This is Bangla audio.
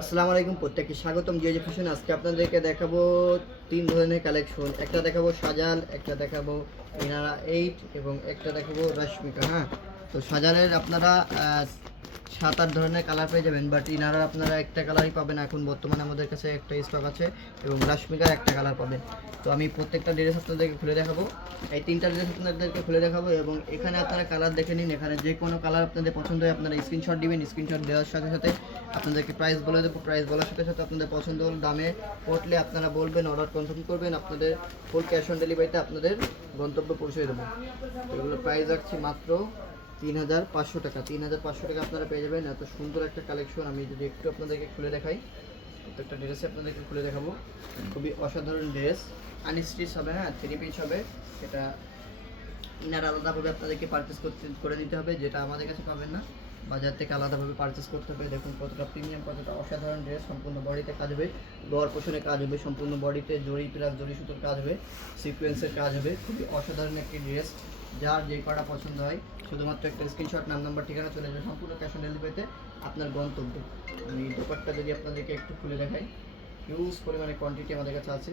আসসালামু আলাইকুম, প্রত্যেককে স্বাগতম জিওজি ফ্যাশন। আজকে আপনাদেরকে দেখাবো ৩ ধরনের কালেকশন। একটা দেখাবো সাজাল, একটা দেখাবো ইনারা 8 এবং একটা দেখাবো রশ্মিকা। হ্যাঁ, তো সাজালের আপনারা ৭-৮ ধরনের কালার পেয়ে যাবেন, বাট ইনারা আপনারা একটা কালারই পাবেন এখন বর্তমানে আমাদের কাছে একটা স্টক আছে, এবং রশ্মিকার একটা কালার পাবেন। তো আমি প্রত্যেকটা ড্রেস আপনাদেরকে খুলে দেখাবো, এই 3টা ড্রেস আপনাদেরকে খুলে দেখাবো, এবং এখানে আপনারা কালার দেখে নিন। এখানে যে কোনো কালার আপনাদের পছন্দ হয় আপনারা স্ক্রিনশট দিবেন। স্ক্রিনশট দেওয়ার সাথে সাথে আপনাদেরকে প্রাইস বলে দেবো। প্রাইস বলার সাথে সাথে আপনাদের পছন্দ দামে পড়লে আপনারা বলবেন, অর্ডার কনফার্ম করবেন, আপনাদের ফুল ক্যাশ অন ডেলিভারিতে আপনাদের গন্তব্যে পৌঁছে দেবো। এগুলো প্রাইস রাখছি মাত্র ৩,৫০০ টাকা। ৩,৫০০ টাকা আপনারা পেয়ে যাবেন। এত সুন্দর একটা কালেকশন আমি যদি একটু আপনাদেরকে খুলে দেখাই, প্রত্যেকটা ড্রেসে আপনাদেরকে খুলে দেখাবো। খুবই অসাধারণ ড্রেস, আনস্টিচ হবে, হ্যাঁ 3 পিস হবে। এটা ইনার আলাদাভাবে আপনাদেরকে পারচেস করে নিতে হবে, যেটা আমাদের কাছে পাবেন না, বাজার থেকে আলাদাভাবে পারচেস করতে হবে। দেখুন কতটা প্রিমিয়াম, কতটা অসাধারণ ড্রেস। সম্পূর্ণ বডিতে কাজ হবে, লোয়ার পোর্শনে কাজ হবে, সম্পূর্ণ বডিতে জরি প্লাস জরি সুতোর কাজ হবে, সিকোয়েন্সের কাজ হবে। খুবই অসাধারণ একটি ড্রেস, যার যে কটা পছন্দ হয় শুধুমাত্র একটা স্ক্রিনশট, নাম্বার ঠিকানা চলে যাবে সম্পূর্ণ ক্যাশ অন ডেলিভারিতে আপনার গন্তব্যে। আমি দোপাট্টা যদি আপনাদেরকে একটু খুলে দেখাই, হিউজ পরিমাণে কোয়ান্টিটি আমাদের কাছে আছে।